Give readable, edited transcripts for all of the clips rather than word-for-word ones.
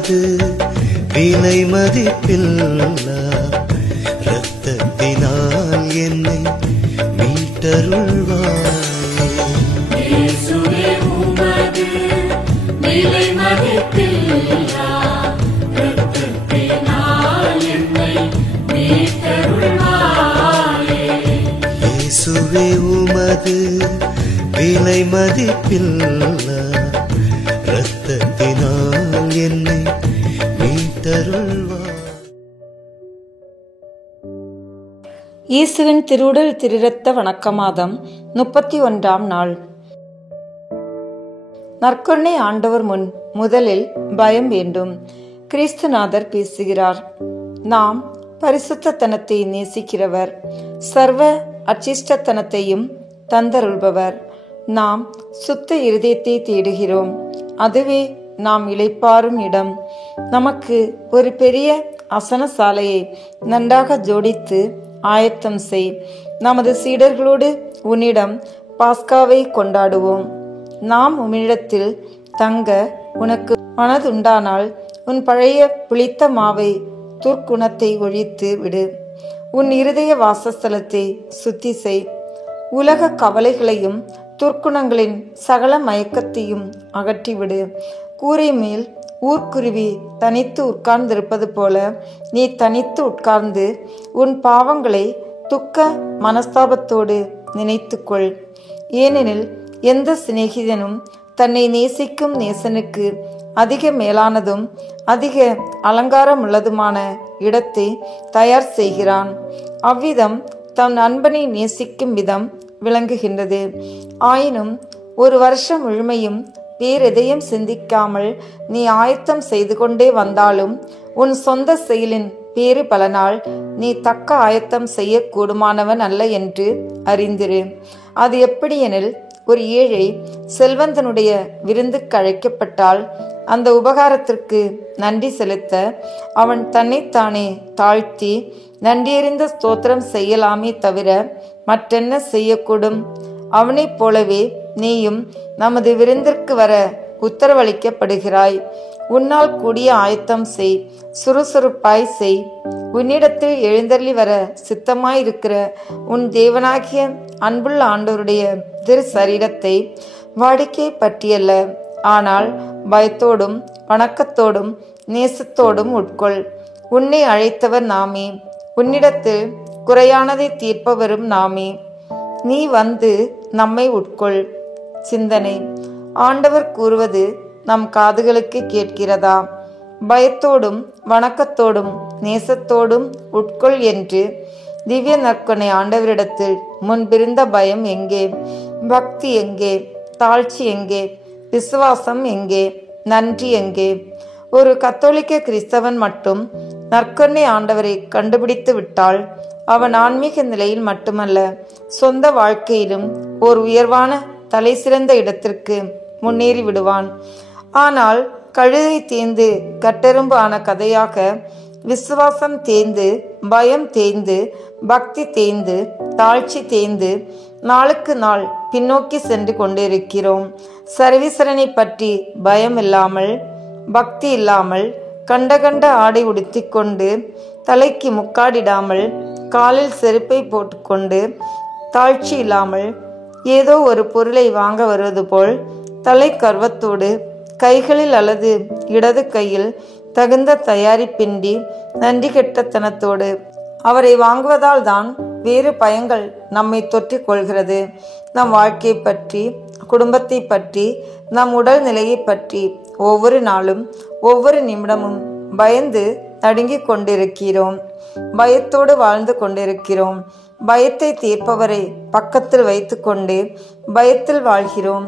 உமது விலை மதிப்பில்லா இரத்தத்தினால் என்னை மீட்டருள்வாய். இயேசுவே உமது விலை மதிப்பில்லா இரத்தத்தினால் என்னை மீட்டருள்வாயே. இயேசுவே உமது விலை மதிப்பில்லா இரத்தத்தினால் என்னை மீட்டருள்வாய். இயேசுவின் திருவுடல் திருரத்த வணக்க மாதம் 31ஆம் நாள். நற்கருணை ஆண்டவர் முன் முதலில் பயம் வேண்டும். கிறிஸ்துநாதர் பேசுகிறார். நாம் பரிசுத்தத்தனத்தை நேசிக்கிறவர், சர்வ அச்சிஷ்டத்தனத்தையும் தந்தருள்பவர். நாம் சுத்த இருதயத்தை தேடுகிறோம், அதுவே நாம் இளைப்பாறும் இடம். நமக்கு ஒரு பெரிய அசன சாலையை நன்றாக ஜோடித்து ஆயத்தம் செய். நமது சீடர்களோடு உன்னிடம் பாஸ்காவை கொண்டாடுவோம். நாம் உன்னிடத்தில் தங்க உனக்கு மனதுண்டானால் உன் பழைய புளித்த மாவை துர்க்குணத்தை ஒழித்து விடு. உன் இருதய வாசஸ்தலத்தை சுத்தி செய். உலக கவலைகளையும் துர்க்குணங்களின் சகல மயக்கத்தையும் அகற்றிவிடு. கூரை மேல் ஊர்க்குருவி தனித்து உட்கார்ந்திருப்பது போல நீ தனித்து உட்கார்ந்து உன் பாவங்களை துக்க மனஸ்தாபத்தோடு நினைத்துக்கொள். ஏனெனில் எந்த சிநேகிதனும் தன்னை நேசிக்கும் நேசனுக்கு அதிக மேலானதும் அதிக அலங்காரமுள்ளதுமான இடத்தை தயார் செய்கிறான். அவ்விதம் தன் நண்பனை நேசிக்கும் விதம் விளங்குகின்றது. ஆயினும் ஒரு வருஷம் முழுமையும் வேறெதையும் சிந்திக்காமல் நீ ஆயத்தம் செய்து கொண்டே வந்தாலும் உன் சொந்த செயலின் பேறு பலனால் நீ தக்க ஆயத்தம் செய்ய கூடுமானவன் அல்ல என்று அறிந்திரு. அது எப்படியெனில், ஒரு ஏழை செல்வந்தனுடைய விருந்துக்கு அழைக்கப்பட்டால் அந்த உபகாரத்திற்கு நன்றி செலுத்த அவன் தன்னைத்தானே தாழ்த்தி நன்றியறிந்த ஸ்தோத்திரம் செய்யலாமே தவிர மற்றென்ன செய்யக்கூடும்? அவனைப் போலவே நீயும் நமது விருந்திற்கு வர உத்தரவளிக்கப்படுகிறாய். உன்னால் கூடிய ஆயத்தம் செய், சுறுசுறுப்பாய் செய். உன்னிடத்தில் எழுந்தருளி வர சித்தமாயிருக்கிற உன் தேவனாகிய அன்புள்ள ஆண்டவருடைய திரு சரீரத்தை வாடிக்கை பற்றியல்ல, ஆனால் பயத்தோடும் வணக்கத்தோடும் நேசத்தோடும் உட்கொள். உன்னை அழைத்தவர் நாமே, உன்னிடத்தில் குறையானதை தீர்ப்பவரும் நாமே. நீ வந்து நம்மை உட்கொள். சிந்தனை: ஆண்டவர் கூறுவது நம் காதுகளுக்கு கேட்கிறதா? பயத்தோடும் வணக்கத்தோடும் நேசத்தோடும் உட்கொள் என்று திவ்ய நற்கருணை ஆண்டவரிடத்தில் முன்பிருந்த பயம் எங்கே? பக்தி எங்கே? தாழ்ச்சி எங்கே? விசுவாசம் எங்கே? நன்றி எங்கே? ஒரு கத்தோலிக்க கிறிஸ்தவன் மட்டும் நற்கருணை ஆண்டவரை கண்டுபிடித்து விட்டால் அவன் ஆன்மீக நிலையில் மட்டுமல்ல, சொந்த வாழ்க்கையிலும் ஒரு உயர்வான தலை சிறந்த இடத்திற்கு முன்னேறி விடுவான். ஆனால் கழுதை தேய்ந்து கட்டெரும்பு ஆன கதையாக விசுவாசம் தேய்ந்து, பயம் தேய்ந்து, பக்தி தேய்ந்து, தாழ்ச்சி தேய்ந்து நாளுக்கு நாள் பின்னோக்கி சென்று கொண்டிருக்கிறோம். சர்வீஸ்வரனை பற்றி பயம் இல்லாமல், பக்தி இல்லாமல், கண்ட ஆடை உடுத்தி கொண்டு, தலைக்கு முக்காடிடாமல், காலில் செருப்பை போட்டுக்கொண்டு, தாழ்ச்சி இல்லாமல் ஏதோ ஒரு பொருளை வாங்க வருவது போல் தலை கர்வத்தோடு, கைகளில் அல்லது இடது கையில் தகுந்த தயாரிப்பின்றி நன்றி கெட்டத்தனத்தோடு அவரை வாங்குவதால் தான் வேறு பயங்கள் நம்மை தொற்றிக் கொள்கிறது. நம் வாழ்க்கையை பற்றி, குடும்பத்தை பற்றி, நம் உடல் நிலையை பற்றி ஒவ்வொரு நாளும் ஒவ்வொரு நிமிடமும் பயந்து நடுங்கிக் கொண்டிருக்கிறோம். பயத்தோடு வாழ்ந்து கொண்டிருக்கிறோம். பயத்தை தீர்ப்பவரை பக்கத்தில் வைத்துக்கொண்டு பயத்தில் வாழ்கிறோம்.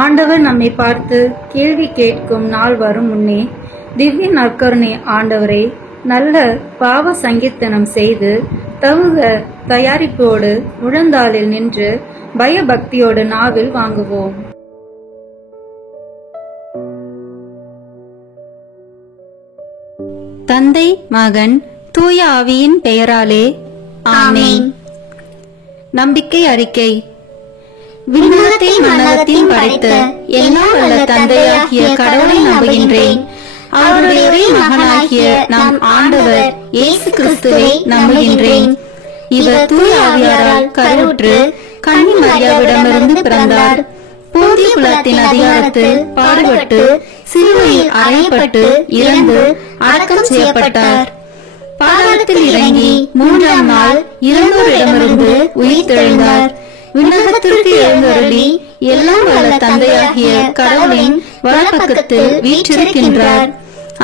ஆண்டவர் நம்மை பார்த்து கேள்வி கேட்கும் நாள் வரும் முன்னே திவ்ய நற்கருணை ஆண்டவரை நல்ல பாவ சங்கீர்த்தனம் செய்து தவுக தயாரிப்போடு முழந்தாளில் நின்று பயபக்தியோடு நாவில் வாங்குவோம். தந்தை, மகன், தூய ஆவியின் பெயராலே ஆமென். நம்பிக்கை அறிக்கை. விண்ணகத்தையும் மண்ணகத்தையும் படைத்த எல்லாம் வல்ல தந்தையாகிய கடவுளை நம்புகின்றேன். அவருடைய ஒரே மகனாகிய நம் ஆண்டவர் இயேசு கிறிஸ்துவை நம்புகின்றேன். இவர் தூய ஆவியாரால் கருவுற்று கன்னி மரியாவிடமிருந்து பிறந்தார். போதிய குலத்தின் அதிகாரத்தில் பாடுபட்டு சிலுவையில் அறையப்பட்டு இறந்து அடக்கம் செய்யப்பட்டார். பாதாளத்தில் இறங்கி 3ஆம் நாள் இறந்தோரிடமிருந்து உயிர்த்தெழுந்தார். விண்ணகத்திற்கு எழுந்தருளி எல்லாம் வல்ல தந்தையாகிய கடவுளின் வலப்பக்கத்தில் வீற்றிருக்கின்றார்.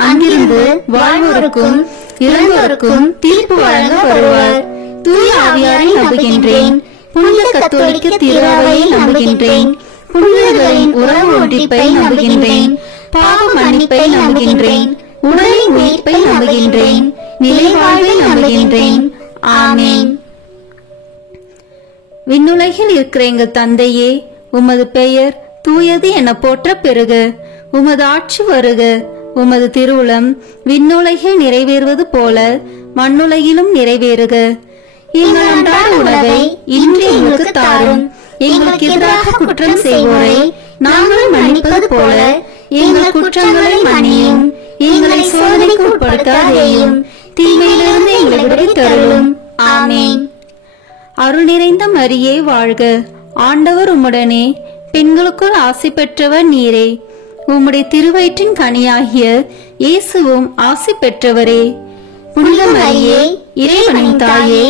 அங்கிருந்து வாழ்வோருக்கும் இறந்தோருக்கும் தீர்ப்பு வழங்க வருவார். தூய ஆவியாரை நம்புகின்றேன். புனித கத்தோலிக்க திருஅவையை நம்புகின்றேன். புனிதர்களின் உறவு ஒன்றிப்பை நம்புகின்றேன். பாவ மன்னிப்பை நம்புகின்றேன். உடலின் உயிர்ப்பை நம்புகின்றேன். நிலைவாழ்வை நம்புகின்றேன். ஆமேன். விண்ணுலகில் இருக்கிற எங்கள் தந்தையே, உமது பெயர் தூயது என போற்ற பெறுக. உமது ஆட்சி வருக. உமது திருவுளம் விண்ணுலகில் நிறைவேறுவது போல மண்ணுலகிலும் நிறைவேறுக. எங்கள் அன்றாட உணவை இன்று எங்களுக்கு தாரும். எங்களுக்கு எதிராக குற்றம் செய்வோரை நாங்கள் மன்னிப்பது போல எங்கள் குற்றங்களை மன்னியும். எங்களை சோதனைக்கு உட்படுத்தாதேயும், தீமையிலிருந்து எங்களை விடுவித்தருளும். ஆமேன். அருள் நிறைந்த மரியே வாழ்க. ஆண்டவர் உம்முடனே, பெண்களுக்குள் ஆசி பெற்றவர் நீரே. உம்முடைய திருவயிற்றின் கனியாகிய இயேசுவும் ஆசி பெற்றவரே. புனித மரியே, இறைவனின் தாயே,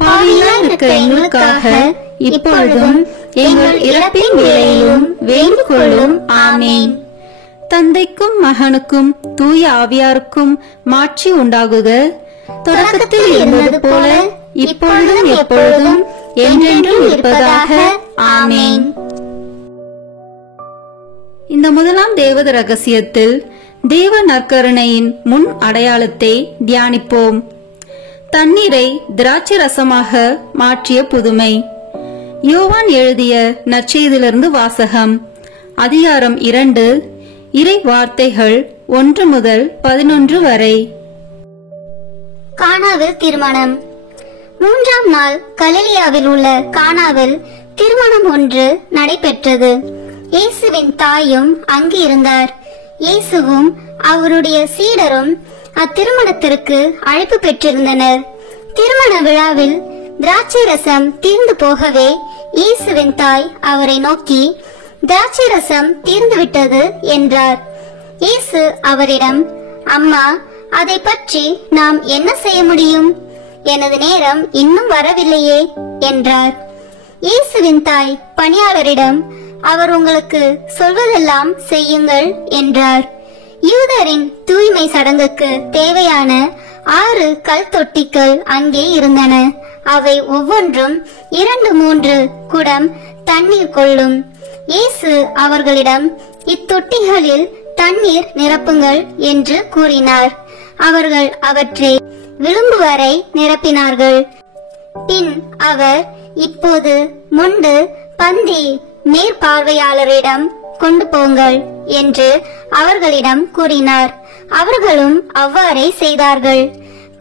பாவிகளாய் இருக்கிற எங்களுக்காக இப்பொழுதும் எங்கள் இறப்பின் வேளையிலும் வேண்டிக் கொள்ளும். ஆமேன். தந்தைக்கும் மகனுக்கும் தூய ஆவியாருக்கும் மாட்சி உண்டாகுக. தொடக்கத்தில் இருந்தது போல இப்பொழுதும் எப்பொழுதும் என்றென்றும் இருப்பதாக. ஆமேன். இந்த முதலாம் தேவத ரகசியத்தில் தேவ நற்கருணையின் முன் அடையாளத்தை தியானிப்போம். தண்ணீரை திராட்சை ரசமாக மாற்றிய புதுமை. யோவான் எழுதிய நற்செய்தியிலிருந்து வாசகம். அதிகாரம் 2, இறை வார்த்தைகள் 1 முதல் 11 வரை. கானாவில் திருமணம். 3ஆம் நாள் கலிலியாவில் உள்ள கானாவில் திருமணம் ஒன்று நடைபெற்றது. இயேசுவின் தாயும் அங்கு இருந்தார். இயேசுவும் அவருடைய சீடரும் அத்திருமணத்திற்கு அழைப்பு பெற்றிருந்தனர். திருமண விழாவில் திராட்சை ரசம் தீர்ந்து போகவே இயேசுவின் தாய் அவரை நோக்கி, திராட்சை ரசம் தீர்ந்துவிட்டது என்றார். இயேசு அவரிடம், அம்மா, அதை பற்றி நாம் என்ன செய்ய முடியும்? எனது நேரம் இன்னும் வரவில்லையே என்றார். இயேசுவின் தாய் பணியாளரிடம், அவர் உங்களுக்கு சொல்வதெல்லாம் செய்யுங்கள் என்றார். யூதரின் தூய்மை சடங்குக்கு தேவையான 6 கல் தொட்டிகள் அங்கே இருந்தன. அவை ஒவ்வொன்றும் 2-3 குடம் தண்ணீர் கொள்ளும். இயேசு அவர்களிடம், இத்தொட்டிகளில் தண்ணீர் நிரப்புங்கள் என்று கூறினார். அவர்கள் அவற்றை விளிம்பு வரை நிரப்பினார்கள். பின் அவர், இப்போது முண்டு பந்தி மேற்பார்வையாளரிடம் கொண்டு போங்கள் என்று அவர்களிடம் கூறினார். அவர்களும் அவ்வாறே செய்தார்கள்.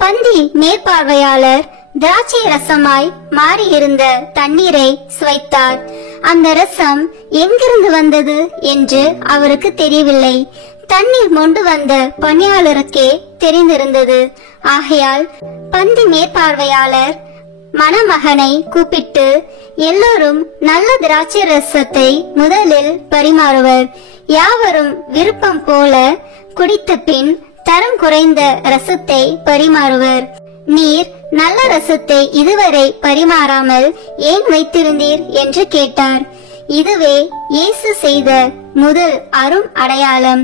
பந்தி மேற்பார்வையாளர் திராட்சை ரசமாய் மாறியிருந்த தண்ணீரை சுவைத்தார். அந்த ரசம் எங்கிருந்து வந்தது என்று அவருக்கு தெரியவில்லை. தண்ணீர் மொண்டு வந்த பணியாளருக்கே தெரிந்திருந்தது. ஆகையால் பந்தி மேற்பார்வையாளர் மணமகனை கூப்பிட்டு, எல்லோரும் நல்ல திராட்சை ரசத்தை முதலில் பரிமாறுவர். யாவரும் விருப்பம் போல குடித்த பின் தரம் குறைந்த ரசத்தை பரிமாறுவர். நீர் நல்ல ரசத்தை இதுவரை பரிமாறாமல் ஏன் வைத்திருந்தீர் என்று கேட்டார். இதுவே இயேசு செய்த முதல் அரும் அடையாளம்.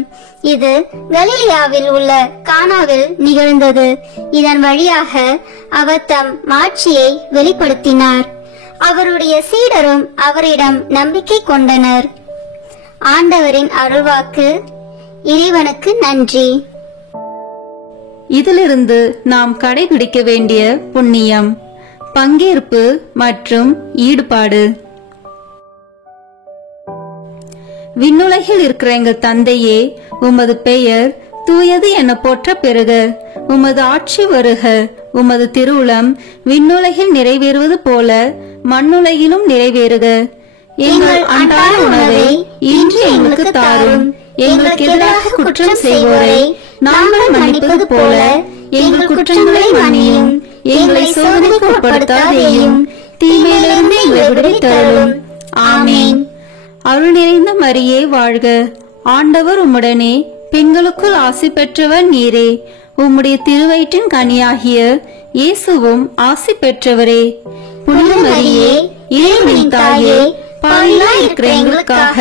இது கலிலியாவில் உள்ள கானாவில் நிகழ்ந்தது. இதன் வழியாக அவர் தம் மாட்சியை வெளிப்படுத்தினார். அவருடைய சீடரும் அவரிடம் நம்பிக்கை கொண்டனர். ஆண்டவரின் அருள்வாக்கு. இறைவனுக்கு நன்றி. இதிலிருந்து நாம் கடைபிடிக்க வேண்டிய புண்ணியம், பங்கேற்பு மற்றும் ஈடுபாடு. விண்ணுலகில் இருக்கிற எங்கள் தந்தையே, உமது பெயர் தூயது என போற்ற பெறுக. உமது ஆட்சி வருக. உமது திருவுளம் விண்ணுலகில் நிறைவேறுவது போல மண்ணுலகிலும் நிறைவேறுக. எங்கள் அன்றாட உணவை இன்று எங்களுக்கு தாரும். எங்களுக்கு எதிராக குற்றம் செய்வோரை நாங்கள் மன்னிப்பது போல எங்கள் குற்றங்களை மன்னியும். எங்களை சோதனைக்கு உட்படுத்தாதேயும், தீமையிலிருந்து எங்களை விடுவித்தருளும். ஆமேன். அருள் நிறைந்த மரியே வாழ்க, ஆண்டவர் உம்முடனே, பெண்களுக்குள் ஆசி பெற்றவர் நீரே. உம்முடைய திருவயிற்றின் கனியாகிய இயேசுவும் ஆசி பெற்றவரே. புனித மரியே, இறைவனின் தாயே, பாவிகளாய் இருக்கிற எங்களுக்காக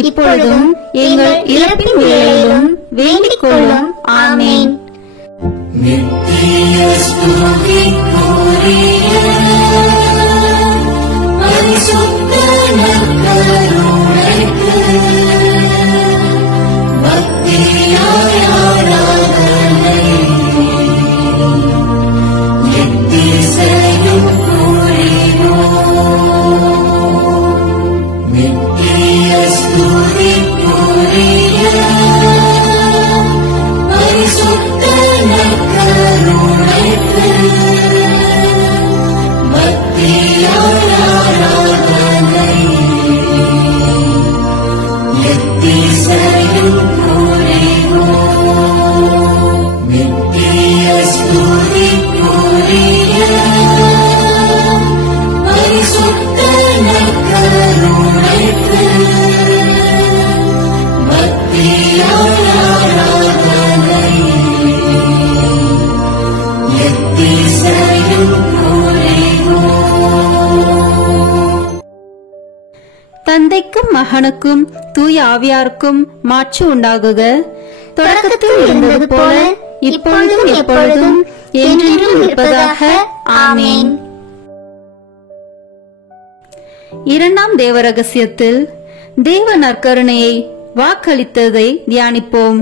இப்பொழுதும் எங்கள் இறப்பின் வேளையிலும் வேண்டிக் கொள்ளும். ஆமேன். நித்திய ஸ்துதிக்குரிய பரிசுத்த நற்கருணைக்கு பக்தியாய் ஆராதனை எத்திசையும் புரிவோம். நித்திய ஸ்துதிக்குரிய பரிசுத்த நற்கருணைக்கு பக்தியாய் ஆராதனை எத்திசையும் புரிவோம். நித்திய ஸ்துதிக்குரிய பரிசுத்த நற்கருணைக்கு பக்தியாய் ஆராதனை எத்திசையும் புரிவோம். தந்தைக்கும் மகனுக்கும் தூய ஆவியாருக்கும் மாட்சி உண்டாகுக. தொடக்கத்தில் இருந்தது போல இப்பொழுதும் எப்பொழுதும் என்றென்றும் இருப்பதாக. ஆமேன். இரண்டாம் தேவ ரகசியத்தில் தேவ நற்கருணையை வாக்களித்ததை தியானிப்போம்.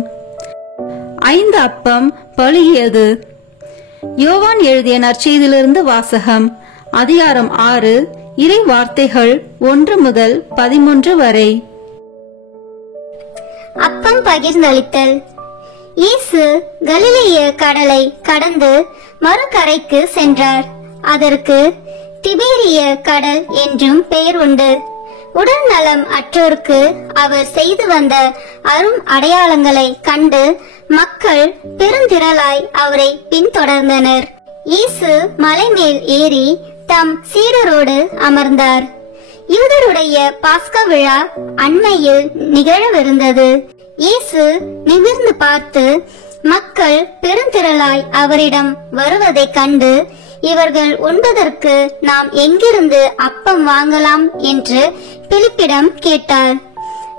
5 அப்பம் பழுகியது. யோவான் எழுதிய நற்செய்தியிலிருந்து வாசகம். அதிகாரம் 6, இறை வார்த்தைகள் 1 முதல் 13 வரை. அப்பம் பகிர்ந்தளித்தல். இயேசு கலிலேய கடலை கடந்து மறுகரைக்கு சென்றார். அதற்கு திபேரிய கடல் என்றும் பெயர் உண்டு. உடல் நலம் அற்றோருக்கு அவர் செய்து வந்த அரும் அடையாளங்களை கண்டு மக்கள் பெருந்திரளாய் அவரை பின்தொடர்ந்தனர். இயேசு மலை மேல் ஏறி தம் சீடரோடு அமர்ந்தார். யூதருடைய பாஸ்கா விழா அண்மையில் நிகழவிருந்தது. இயேசு நிமிர்ந்து பார்த்து மக்கள் பெருந்திரளாய் அவரிடம் வருவதைக் கண்டு, இவர்கள் உண்பதற்கு நாம் எங்கிருந்து அப்பம் வாங்கலாம் என்று பிலிப்பிடம் கேட்டார்.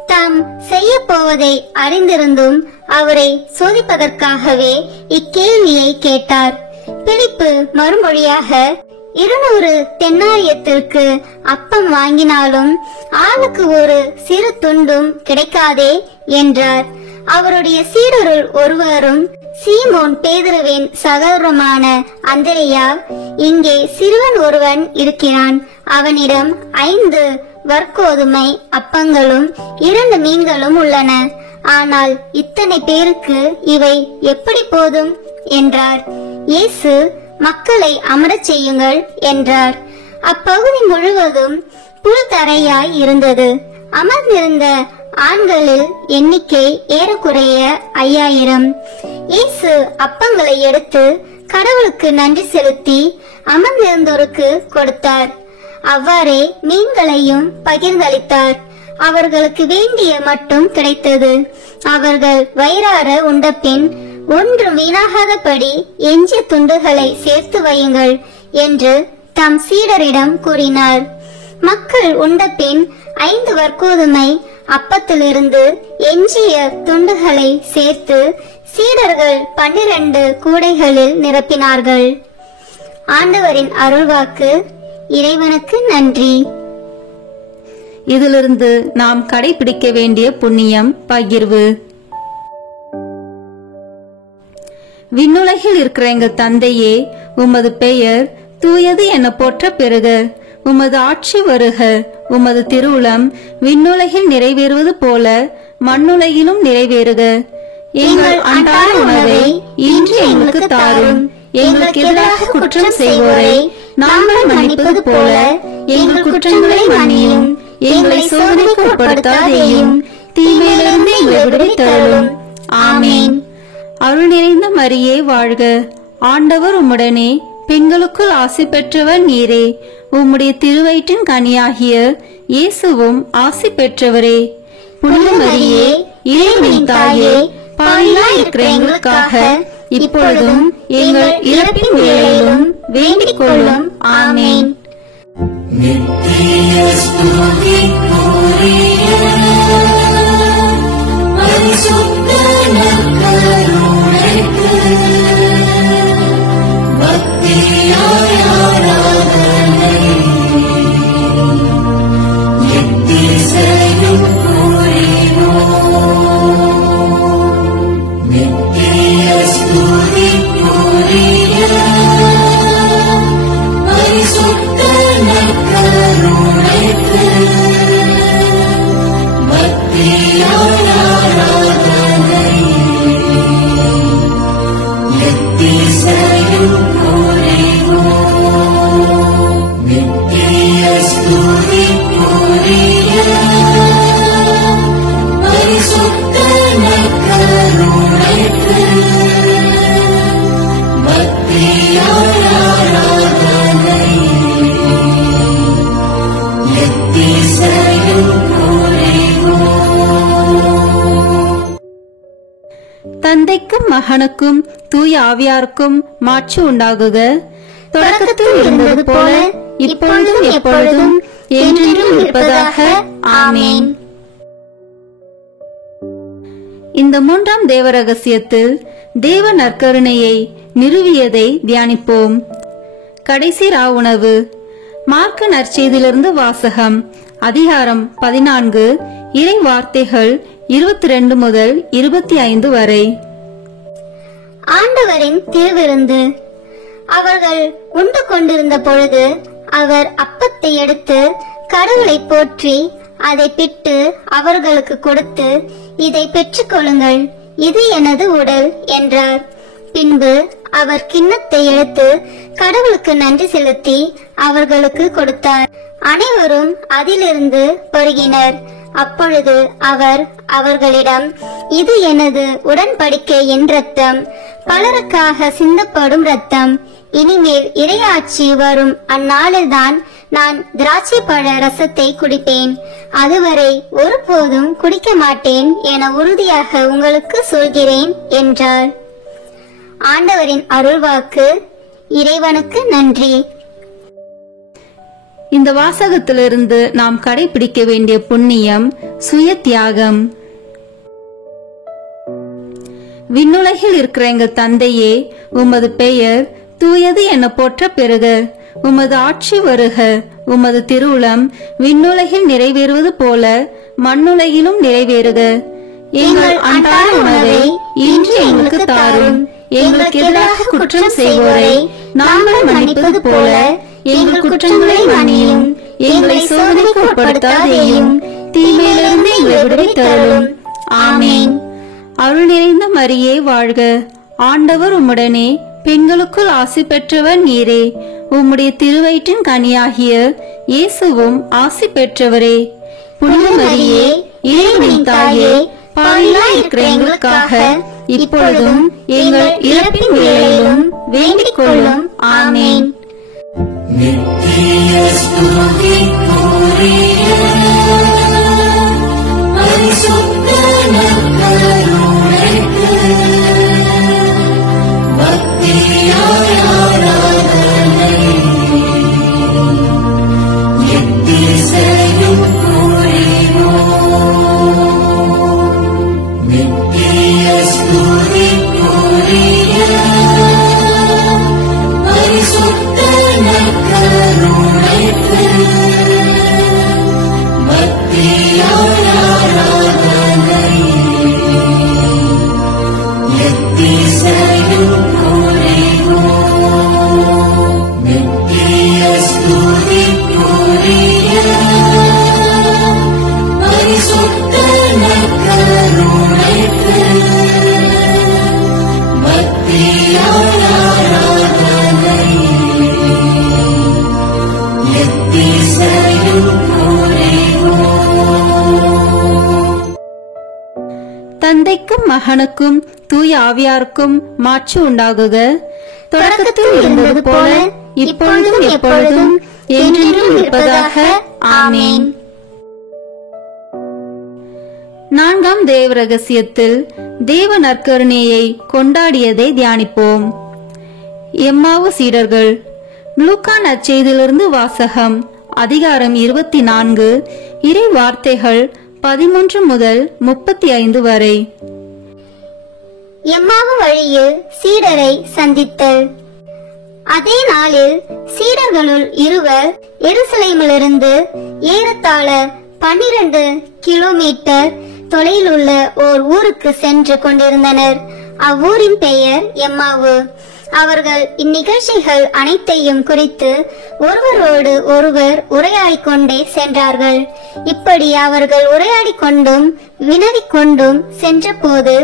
தாம் செய்ய போவதை அறிந்திருந்தும் அவரை சோதிப்பதற்காகவே இக்கேள்வியை கேட்டார். பிலிப்பு மறுமொழியாக, 200 தென்னாரியத்திற்கு அப்பம் வாங்கினாலும் ஆளுக்கு ஒரு சிறு துண்டும் கிடைக்காதே என்றார். அவருடைய சீடருள் ஒருவரும் சீமோன் பேதுருவின் சகோதரமான அந்திரேயா, இங்கே சிறுவன் ஒருவன் இருக்கிறான், அவனிடம் 5 வற்கோதுமை அப்பங்களும் 2 மீன்களும் உள்ளன, ஆனால் இத்தனை பேருக்கு இவை எப்படி போதும் என்றார். இயேசு, மக்களை அமரச் செய்யுங்கள் என்றார். அப்பகுதி முழுவதும் புல் தரையாய் இருந்தது. அமர்ந்திருந்த ஆண்களில் எண்ணிக்கை ஏறக்குறைய 5000. இயேசு அப்பங்களை எடுத்து கடவுளுக்கு நன்றி செலுத்தி அமர்ந்திருந்தோருக்கு கொடுத்தார். அவ்வாறே மீன்களையும் பகிர்ந்தளித்தார். அவர்களுக்கு வேண்டிய மட்டும் கிடைத்தது. அவர்கள் வயிறார உண்டபின், ஒன்றும் வீணாகாதபடி எஞ்சிய துண்டுகளை சேர்த்து வையுங்கள் என்று தம் சீடரிடம் கூறினார். மக்கள் உண்டபின் 5 வற்கோதுமை அப்பத்திலிருந்து எஞ்சிய துண்டுகளை சேர்த்து சீடர்கள் 12 கூடைகளில் நிரப்பினார்கள். ஆண்டவரின் அருள்வாக்கு. இறைவனுக்கு நன்றி. இதிலிருந்து நாம் கடைபிடிக்க வேண்டிய புண்ணியம் பகிர்வு. விண்ணுலகில் இருக்கிற எங்கள் தந்தையே, உமது பெயர் தூயது என போற்ற பெறுக. உமது ஆட்சி வருக. உமது திருவுளம் விண்ணுலகில் நிறைவேறுவது போல மண்ணுலகிலும் நிறைவேறுக. எங்கள் அன்றாட உணவை இன்று எங்களுக்கு தாரும். எங்களுக்கு எதிராக குற்றம் செய்வோரை நாங்கள் மன்னிப்பது போல எங்கள் குற்றங்களை மன்னியும். எங்களை சோதனைக்கு உட்படுத்தாதேயும், தீமையிலிருந்து எங்களை விடுவித்தருளும். ஆமேன். அருள் நிறைந்த மரியே வாழ்க, ஆண்டவர் உம்முடனே, பெண்களுக்குள் ஆசி பெற்றவர் நீரே. உம்முடைய திருவயிற்றின் கனியாகிய இயேசுவும் ஆசி பெற்றவரே. புனித மரியே, இறைவனின் தாயே, பாவிகளாய் இருக்கிற எங்களுக்காக இப்பொழுதும் எங்கள் இறப்பின் வேளையிலும் வேண்டிக் கொள்ளும். ஆமேன். நித்திய ஸ்துதிக்குரிய பரிசுத்த நற்கருணைக்கு பக்தியாய் ஆராதனை எத்திசையும் புரிவோம். நித்திய ஸ்துதிக்குரிய பரிசுத்த நற்கருணைக்கு பக்தியாய் ஆராதனை எத்திசையும் புரிவோம். நித்திய ஸ்துதிக்குரிய பரிசுத்த நற்கருணைக்கு பக்தியாய் ஆராதனை எத்திசையும் புரிவோம். தந்தைக்கும் மகனுக்கும் தூய ஆவியாருக்கும் மாட்சி உண்டாகுக. தொடக்கத்தில் இருந்தது போல இப்பொழுதும் எப்பொழுதும் என்றென்றும் இருப்பதாக. ஆமேன். இந்த மூன்றாம் தேவ ரகசியத்தில் தேவ நற்கருணையை நிறுவியதை தியானிப்போம். கடைசி உணவு. மார்க்க நற்செய்தியிலிருந்து வாசகம். அதிகாரம் 14, இறை வார்த்தைகள் 22 முதல் 25 வரை. ஆண்டவரின் திருவிருந்து. அவர்கள் உண்டு கொண்டிருந்த பொழுது அவர் அப்பத்தை எடுத்து கடவுளை போற்றி அதை பிட்டு அவர்களுக்கு கொடுத்து, இதை பெற்றுக்கொள்ளுங்கள், இது எனது உடல் என்றார். பின்பு அவர் கிண்ணத்தை எடுத்து கடவுளுக்கு நன்றி செலுத்தி அவர்களுக்கு கொடுத்தார். அனைவரும் அதிலிருந்து பருகினர். அப்பொழுது அவர் அவர்களிடம், இது எனது உடன்படிக்கையின் இரத்தம், பலருக்காக சிந்தப்படும் இரத்தம். இனிமேல் இறையாட்சி வரும் அந்நாளில்தான் நான் திராட்சை பழ ரசத்தை குடிப்பேன். அதுவரை ஒருபோதும் குடிக்க மாட்டேன் என உறுதியாக உங்களுக்கு சொல்கிறேன் என்றார். ஆண்டவரின் அருள்வாக்கு. இறைவனுக்கு நன்றி. இந்த வாசகத்திலிருந்து நாம் கடைபிடிக்க வேண்டிய புண்ணியம் சுய தியாகம். விண்ணுலகில் இருக்கிற எங்கள் தந்தையே, உமது பெயர் தூயது என போற்ற பெறுக. உமது ஆட்சி வருக. உமது திருவுளம் விண்ணுலகில் நிறைவேறுவது போல மண்ணுலகிலும் நிறைவேறுக. எங்கள் அன்றாட உணவை இன்று எங்களுக்கு தாரும். எங்களுக்கு எதிராக குற்றம் செய்வோரை நாங்கள் மன்னிப்பது போல எங்கள் குற்றங்களை மன்னியும். எங்களை சோதனைக்கு உட்படுத்தாதேயும், தீமையிலிருந்து எங்களை விடுவித்தருளும். ஆமேன். அருள் நிறைந்த மரியே வாழ்க, ஆண்டவர் உம்முடனே, பெண்களுக்குள் ஆசி பெற்றவர் நீரே. உம்முடைய திருவயிற்றின் கனியாகிய இயேசுவும் ஆசி பெற்றவரே. புனித மரியே, இறைவனின் தாயே, பாவிகளாய் இருக்கிற எங்களுக்காக இப்பொழுதும் எங்கள் இறப்பின் வேளையிலும் வேண்டிக் கொள்ளும். ஆமேன். நித்திய ஸ்துதிக்குரிய பரிசுத்த நற்கருணைக்கு பக்தியாய் ஆராதனை எத்திசையும் புரிவோம். நித்திய ஸ்துதிக்குரிய பரிசுத்த நற்கருணைக்கு பக்தியாய் ஆராதனை எத்திசையும் புரிவோம். நித்திய ஸ்துதிக்குரிய பரிசுத்த நற்கருணைக்கு பக்தியாய் ஆராதனை எத்திசையும் புரிவோம். தந்தைக்கும் மகனுக்கும் தூய ஆவியாருக்கும் மாட்சி உண்டாகுக. தொடக்கத்தில் இருந்தது போல இப்பொழுதும் எப்பொழுதும் என்றென்றும் இருப்பதாக. ஆமேன். நான்காம் தேவ ரகசியத்தில் தேவ நற்கருணையை கொண்டாடியதை தியானிப்போம். எம்மாவு சீடர்கள். லூக்கா நற்செய்தியிலிருந்து வாசகம். அதிகாரம் 24, இறை வார்த்தைகள் 13 முதல் 35 வரை. எம்மாவு வழியில் சீடரை சந்தித்தல். அதே நாளில் சீடர்களுள் இருவர் எருசலேமிலிருந்து ஏறத்தாழ 12 கிலோமீட்டர் தொலைவில் உள்ள ஓர் ஊருக்கு சென்று கொண்டிருந்தனர். அவ்வூரின் பெயர் எம்மாவு. அவர்கள் இந்நிகழ்ச்சிகள் அனைத்தையும் குறித்து ஒருவரோடு ஒருவர் உரையாடிக் கொண்டே சென்றார்கள். இப்படி அவர்கள் உரையாடிக் கொண்டும் வினவிக் கொண்டும் சென்ற போது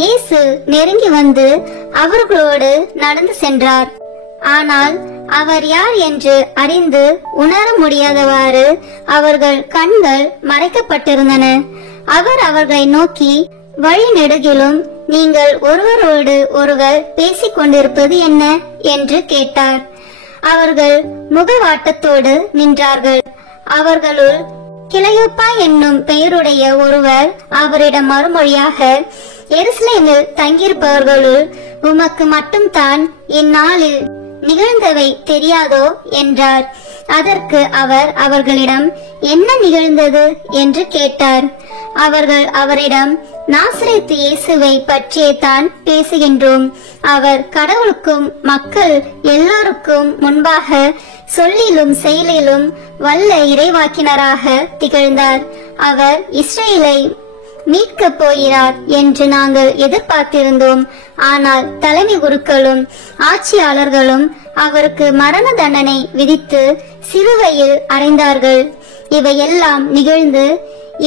இயேசு நெருங்கி வந்து அவர்களோடு நடந்து சென்றார். ஆனால் அவர் யார் என்று அறிந்து உணர முடியாதவாறு அவர்கள் கண்கள் மறைக்கப்பட்டிருந்தன. அவர் அவர்களை நோக்கி, வழி நெடுகிலும் நீங்கள் ஒருவரோடு ஒருவர் பேசிக் கொண்டிருப்பது என்ன என்று கேட்டார். அவர்கள் முகவாட்டத்தோடு நின்றார்கள். அவர்களுள் கிளையோப்பா என்னும் பெயருடைய ஒருவர் அவரிடம் மறுமொழியாக, எருசலேமில் தங்கியிருப்பவர்களுள் உமக்கு மட்டும்தான் இந்நாளில் நிகழ்ந்தவை தெரியாதோ என்றார். அதற்கு அவர் அவர்களிடம், என்ன நிகழ்ந்தது என்று கேட்டார். அவர்கள் அவரிடம், நாசரேத்து இயேசுவை பற்றியே தான் பேசுகின்றோம். அவர் கடவுளுக்கும் மக்கள் எல்லோருக்கும் முன்பாக சொல்லிலும் செயலிலும் வல்ல இறைவாக்கினராக திகழ்ந்தார். அவர் இஸ்ரேலை மீட்கப் போகிறார் என்று நாங்கள் எதிர்பார்த்திருந்தோம். ஆனால் தலைமை குருக்களும் ஆட்சியாளர்களும் அவருக்கு மரண தண்டனை விதித்து சிலுவையில் அறைந்தார்கள். இவையெல்லாம் நிகழ்ந்து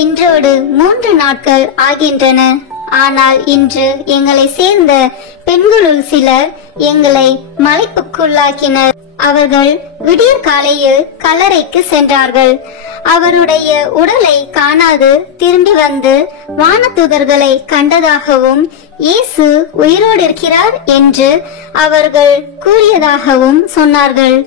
இன்றோடு 3 நாட்கள் ஆகின்றன. ஆனால் இன்று எங்களை சேர்ந்த பெண்களுள் சிலர் எங்களை மலைப்புக்குள்ளாக்கினர். அவர்கள் விடியற் காலையில் கல்லறைக்கு சென்றார்கள். அவருடைய உடலை காணாது திரும்பி வந்து வானதூதர்களை கண்டதாகவும் இயேசு உயிரோடு இருக்கிறார் என்று அவர்கள் கூறியதாகவும் சொன்னார்கள்.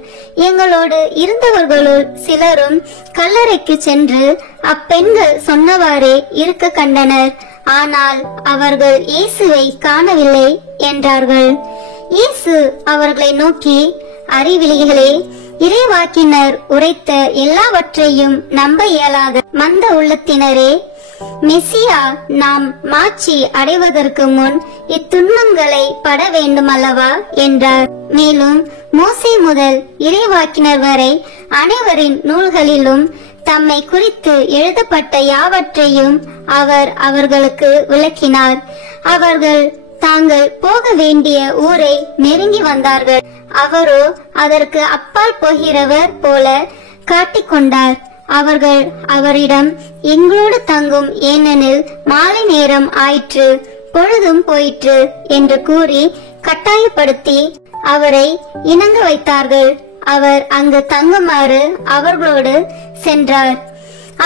எங்களோடு இருந்தவர்களுள் சிலரும் கல்லறைக்கு சென்று அப்பெண்கள் சொன்னவாறே இருக்க கண்டனர். ஆனால் அவர்கள் இயேசுவை காணவில்லை என்றார்கள். இயேசு அவர்களை நோக்கி, அறிவிலிகளே, இறைவாக்கினர் உரைத்த எல்லாவற்றையும் நம்ப இயலாத மந்த உள்ளத்தினரே, மெசியா நாம் மாட்சி அடைவதற்கு முன் இத்துன்பங்களை பட வேண்டுமல்லவா என்றார். மேலும் மோசே முதல் இறைவாக்கினர் வரை அனைவரின் நூல்களிலும் தம்மை குறித்து எழுதப்பட்ட யாவற்றையும் அவர் அவர்களுக்கு விளக்கினார். அவர்கள் தாங்கள் போக வேண்டிய ஊரை நெருங்கி வந்தார்கள். அவரோ அதற்கு அப்பால் போகிறவர் போல காட்டிக்கொண்டார். அவர்கள் அவரிடம், எங்களோடு தங்கும், ஏனெனில் மாலை நேரம் ஆயிற்று, பொழுதும் போயிற்று என்று கூறி கட்டாயப்படுத்தி அவரை இணங்க வைத்தார்கள். அவர் அங்கு தங்குமாறு அவர்களோடு சென்றார்.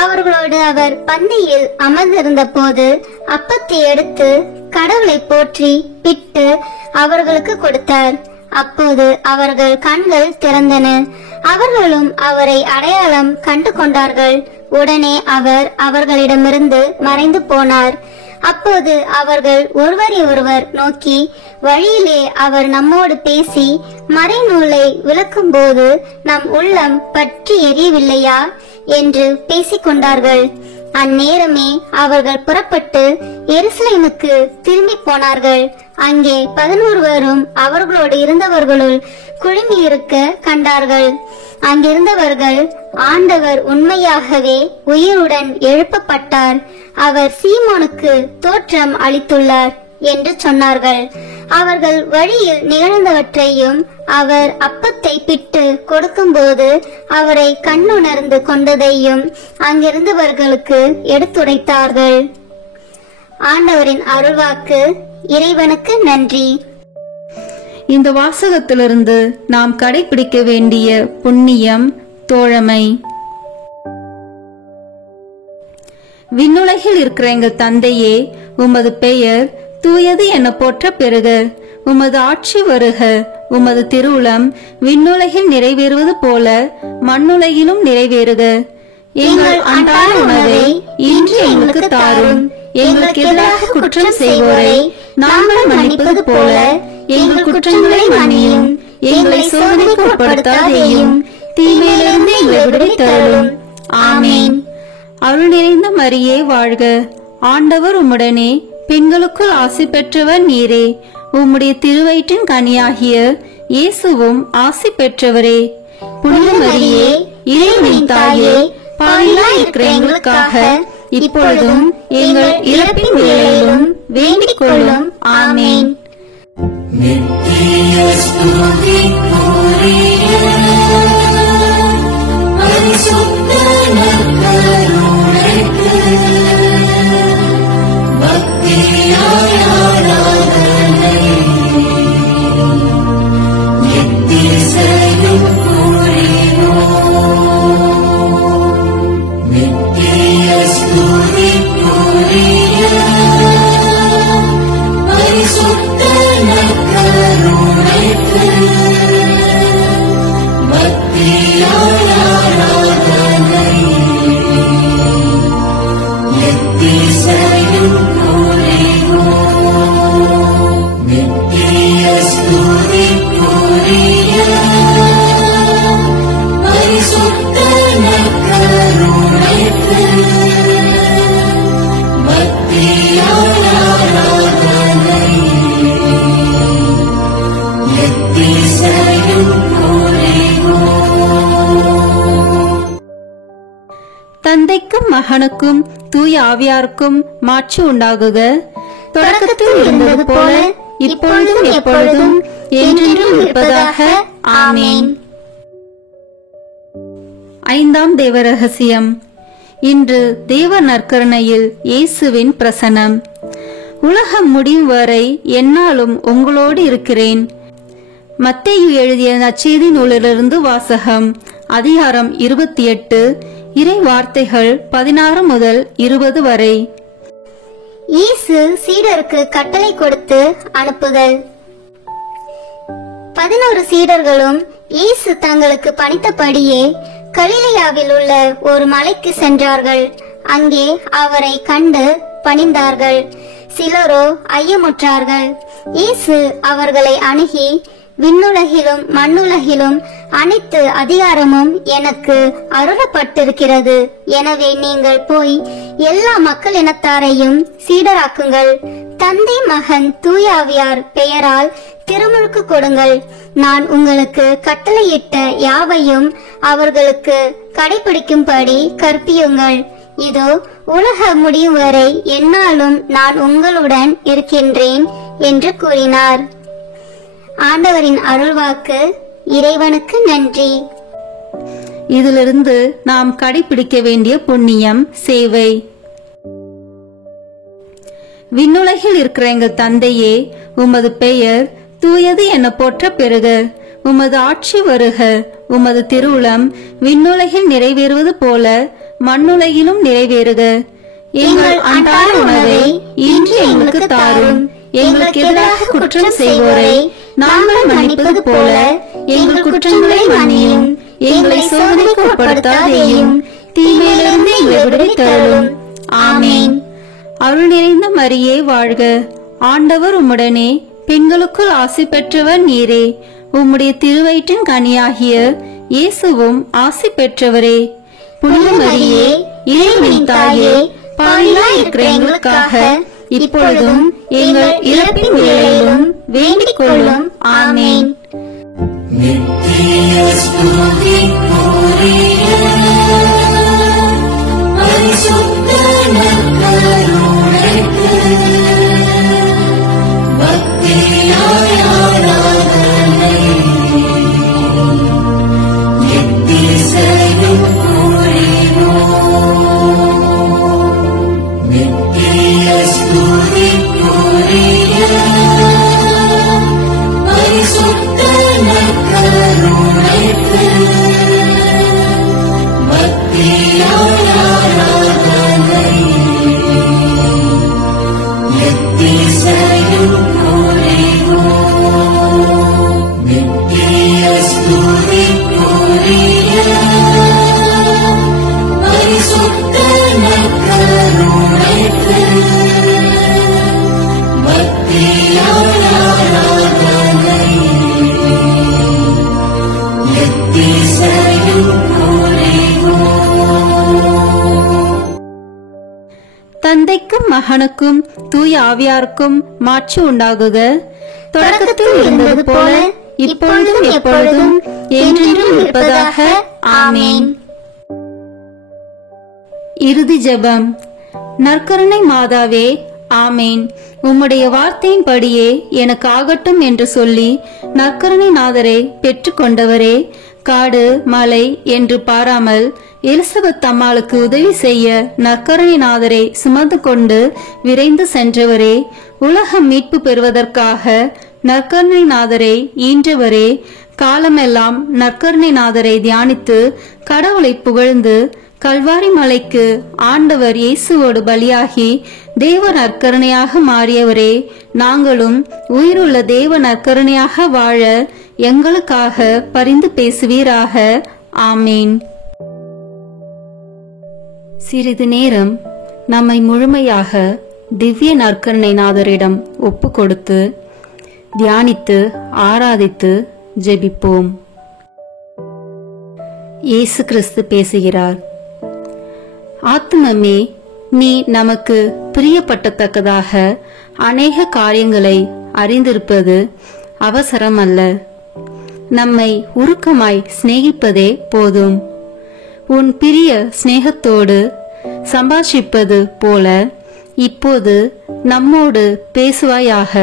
அவர்களோடு அவர் பந்தியில் அமர்ந்திருந்த போது அப்பத்தை எடுத்து கடவுளை போற்றி பிட்டு அவர்களுக்கு கொடுத்தார். அப்போது அவர்கள் கண்கள் திறந்தன. அவர்களும் அவரை அடையாளம் கண்டு கொண்டார்கள். உடனே அவர் அவர்களிடமிருந்து மறைந்து போனார். அப்போது அவர்கள் ஒருவரை ஒருவர் நோக்கி, வழியிலே அவர் நம்மோடு பேசி மறைநூலை விளக்கும் போது நம் உள்ளம் பற்றி எரியவில்லையா என்று பேசிக்கொண்டார்கள். அந்நேரமே அவர்கள் புறப்பட்டு எருசலேமுக்கு திரும்பி போனார்கள். அங்கே 11 அவர்களோடு இருந்தவர்களுள் குழுமி இருக்க கண்டார்கள். அங்கிருந்தவர்கள், ஆண்டவர் உண்மையாகவே உயிருடன் எழுப்பப்பட்டார், அவர் சீமோனுக்கு தோற்றம் அளித்துள்ளார் என்று சொன்னார்கள். அவர்கள் வழியில் நிகழ்ந்தவற்றையும் அவர் அப்பத்தை பிட்டு கொடுக்கும்போது அவரை கண்ணுணர்ந்து கொண்டதையும் அங்கிருந்தவர்களுக்கு எடுத்துரைத்தார்கள். ஆண்டவரின் அருள்வாக்கு. இறைவனுக்கு நன்றி. இந்த வாசகத்திலிருந்து நாம் கடைபிடிக்க வேண்டிய புண்ணியம் தோழமை. விண்ணுலகில் இருக்கிற எங்கள் தந்தையே, உமது பெயர் தூயது என போற்ற பெறுக. உமது ஆட்சி வருக. உமது திருவுளம் விண்ணுலகில் நிறைவேறுவது போல மண்ணுலகிலும் நிறைவேறுக. எங்கள் அன்றாட உணவை இன்று எங்களுக்கு தாரும். எங்களுக்கு எதிராக குற்றம் செய்வோரை நாங்கள் மன்னிப்பது போல எங்கள் குற்றங்களை மன்னியும். எங்களை சோதனைக்கு உட்படுத்தாதேயும், தீமையிலிருந்து எங்களை விடுவித்தருளும். ஆமேன். அருள் நிறைந்த மரியே வாழ்க. ஆண்டவர் உம்முடனே, பெண்களுக்குள் ஆசி பெற்றவர் நீரே. உம்முடைய திருவயிற்றின் கனியாகிய இயேசுவும் ஆசி பெற்றவரே. புனித மரியே, இறைவனின் தாயே, பாவிகளாய் இருக்கிற எங்களுக்காக இப்பொழுதும் எங்கள் இறப்பின் வேளையிலும் வேண்டிக் கொள்ளும். ஆமேன். நித்திய ஸ்துதிக்குரிய பரிசுத்த நற்கருணைக்கு பக்தியாய் ஆராதனை எத்திசையும் புரிவோம். நித்திய ஸ்துதிக்குரிய பரிசுத்த நற்கருணைக்கு பக்தியாய் ஆராதனை எத்திசையும் புரிவோம். நித்திய ஸ்துதிக்குரிய பரிசுத்த நற்கருணைக்கு பக்தியாய் ஆராதனை எத்திசையும் புரிவோம். தந்தைக்கும் மகனுக்கும் தூய ஆவியாருக்கும் மாட்சி உண்டாகுக. தொடக்கத்தில் இருந்தது போல இப்பொழுதும் எப்பொழுதும் என்றென்றும் இருப்பதாக. ஆமேன். ஐந்தாம் தேவ ரகசியம். இன்று தேவ நற்கருணையில் இயேசுவின் பிரசனம். உலகம் முடியும் வரை எந்நாளும் உங்களோடு இருக்கிறேன். மத்தேயு எழுதிய நற்செய்தி நூலிலிருந்து வாசகம். அதிகாரம் 28, இறை வார்த்தைகள் 16 முதல் 20 வரை. இயேசு சீடருக்கு கட்டளை கொடுத்து அனுப்புதல். 11 சீடர்களும் இயேசு தங்களுக்கு பணித்தபடியே கலிலேயாவில் உள்ள ஒரு மலைக்கு சென்றார்கள். அங்கே அவரை கண்டு பணிந்தார்கள். சிலரோ ஐயமுற்றார்கள். இயேசு அவர்களை அணுகி, விண்ணுலகிலும் மண்ணுலகிலும் அனைத்து அதிகாரமும் எனக்கு அருளப்பட்டிருக்கிறது. எனவே நீங்கள் போய் எல்லா மக்களினத்தாரையும் சீடராக்குங்கள். தந்தை, மகன், தூய ஆவியார் பெயரால் திருமுழுக்கு கொடுங்கள். நான் உங்களுக்கு கட்டளையிட்ட யாவையும் அவர்களுக்கு கடைபிடிக்கும்படி கற்பியுங்கள். இதோ, உலக முடியும் வரை எந்நாளும் நான் உங்களுடன் இருக்கின்றேன் என்று கூறினார். ஆண்டவரின் அருள்வாக்கு. இறைவனுக்கு நன்றி. இதிலிருந்து நாம் கடைபிடிக்க வேண்டிய புண்ணியம் சேவை. விண்ணுலகில் இருக்கிற எங்கள் தந்தையே, உமது பெயர் தூயது என போற்ற பெறுக. உமது ஆட்சி வருக. உமது திருவுளம் விண்ணுலகில் நிறைவேறுவது போல மண்ணுலகிலும் நிறைவேறுக. எங்கள் அன்றாட உணவை இன்று எங்களுக்கு தாரும். எங்களுக்கு எதிராக குற்றம் செய்வோரை நாங்கள் மன்னிப்பது போல எங்கள் குற்றங்களை மன்னியும். எங்களை சோதனைக்கு உட்படுத்தாதேயும், தீமையிலிருந்து எங்களை விடுவித்தருளும். ஆமேன். அருள் நிறைந்த மரியே வாழ்க. ஆண்டவர் உம்முடனே, பெண்களுக்குள் ஆசி பெற்றவர் நீரே. உம்முடைய திருவயிற்றின் கனியாகிய இயேசுவும் ஆசி பெற்றவரே. புனித மரியே, இறைவனின் தாயே, பாவிகளாய் இருக்கிற எங்களுக்காக இப்பொழுதும் எங்கள் இறப்பின் வேளையிலும் வேண்டிக் கொள்ளும். ஆமேன். நித்திய ஸ்துதிக்குரிய பரிசுத்த நற்கருணைக்கு பக்தியாய் ஆராதனை எத்திசையும் புரிவோம். நித்திய ஸ்துதிக்குரிய பரிசுத்த நற்கருணைக்கு தந்தைக்கும் மகனுக்கும் தூய ஆவியாருக்கும் மாட்சி உண்டாகுக. தொடக்கத்தில் இருந்தது போல இப்பொழுதும் எப்பொழுதும் என்றென்றும் இருப்பதாக. ஆமேன். இறுதி ஜெபம். நற்கருணை மாதாவே, ஆமேன். உம்முடைய வார்த்தையின்படியே எனக்கு ஆகட்டும் என்று சொல்லி நற்கருணை நாதரை பெற்றுக்கொண்டவரே, காடு மலை என்று பாராமல் எலிசபெத் அம்மாளுக்கு உதவி செய்ய நற்கருணை நாதரை சுமந்து கொண்டு விரைந்து சென்றவரே, உலகம் மீட்பு பெறுவதற்காக நற்கருணை நாதரை ஈன்றவரே, காலமெல்லாம் நற்கருணை நாதரை தியானித்து கடவுளை புகழ்ந்து கல்வாரி மலைக்கு ஆண்டவர் இயேசுவோடு பலியாகி தேவ நற்கருணையாக மாறியவரே, நாங்களும் உயிருள்ள தேவ நற்கருணையாக வாழ எங்களுக்காக பரிந்து பேசுவீராக. ஆமீன். சிறிது நேரம் நம்மை முழுமையாக திவ்ய நற்கருணை நாதரிடம் ஒப்பு கொடுத்து தியானித்து ஆராதித்து ஜெபிப்போம். இயேசு கிறிஸ்து பேசுகிறார். ஆத்துமமே, நீ நமக்கு பிரியப்பட்டத்தக்கதாக அநேக காரியங்களை அறிந்திருப்பது அவசரம் அல்ல. நம்மை உருக்கமாய் சிநேகிப்பதே போதும். உன் பிரிய சிநேகத்தோடு சம்பாஷிப்பது போல இப்போது நம்மோடு பேசுவாயாக.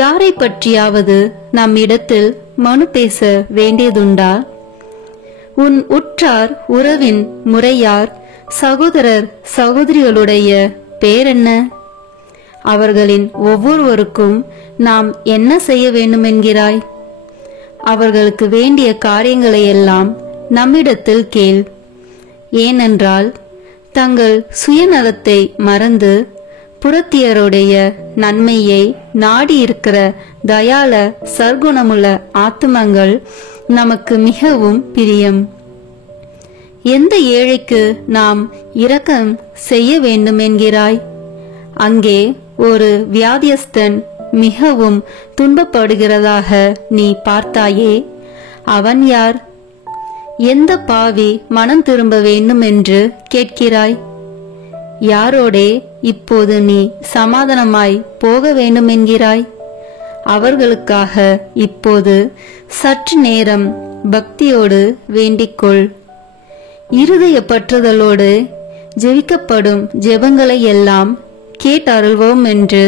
யாரை பற்றியாவது நம்மிடத்தில் மனு பேச வேண்டியதுண்டா? உன் உற்றார் உறவின் முறையார் சகோதரர் சகோதரிகளுடைய பேரென்ன? அவர்களின் ஒவ்வொருவருக்கும் நாம் என்ன செய்ய வேண்டுமென்கிறாய்? அவர்களுக்கு வேண்டிய காரியங்களை எல்லாம் நம்மிடத்தில் கேள். ஏனென்றால் தங்கள் சுயநலத்தை மறந்து புறத்தியருடைய நன்மையை நாடி இருக்கிற தயால சர்க்குணமுள்ள ஆத்துமங்கள் நமக்கு மிகவும் பிரியம். எந்த ஏழைக்கு நாம் இரக்கம் செய்ய வேண்டும் என்கிறாய்? அங்கே ஒரு வியாதியஸ்தன் மிகவும் துன்பப்படுகிறதாக நீ பார்த்தாயே, அவன் யார்? எந்த பாவி மனம் திரும்ப வேண்டும் என்று கேட்கிறாய்? யாரோடே இப்போது நீ சமாதானமாய் போக வேண்டும் என்கிறாய்? அவர்களுக்காக இப்போது சற்று நேரம் பக்தியோடு வேண்டிக்கொள். இருதய பற்றுதலோடு ஜெபிக்கப்படும் ஜெபங்களை எல்லாம் கேட்டருள்வோம் என்று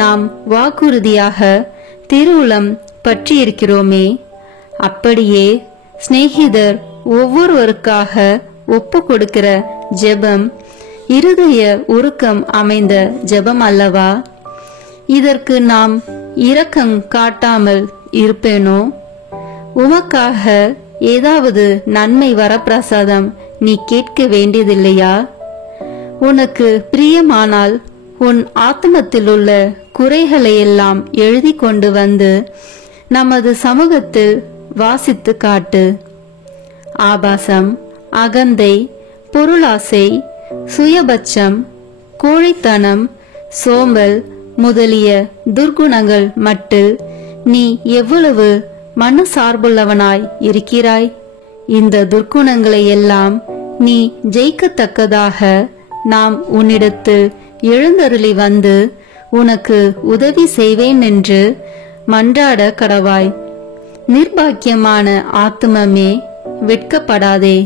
நாம் வாக்குறுதியாக திருவுளம் பற்றியிருக்கிறோமே. அப்படியே சிநேகிதர் ஒவ்வொருவருக்காக ஒப்பு கொடுக்கிற ஜெபம் இருதய உருக்கம் அமைந்த ஜெபம் அல்லவா? இதற்கு நாம் இரக்கம் காட்டாமல் இருப்பேனோ? உமக்காக ஏதாவது நன்மை வரப்பிரசாதம் நீ கேட்க வேண்டியதில்லையா? உனக்கு பிரியமானால் உன் ஆத்மத்தில் உள்ள குறைகளை எல்லாம் எழுதி கொண்டு வந்து நமது சமூகத்தில் வாசித்து காட்டு. ஆபாசம், அகந்தை, பொருளாசை, சுயபட்சம், கோழைத்தனம், சோம்பல் முதலிய துர்குணங்கள் மட்டில் நீ எவ்வளவு மன சார்புள்ளவனாய் இருக்கிறாய்? இந்த துர்க்குணங்களை எல்லாம் நீ ஜெயிக்கத்தக்கதாக நாம் உன்னிடத்தில் எழுந்தருளி வந்து உனக்கு உதவி செய்வேன் என்று மன்றாட கடவாய். நிர்பாக்கியமான ஆத்துமமே, வெட்கப்படாதே.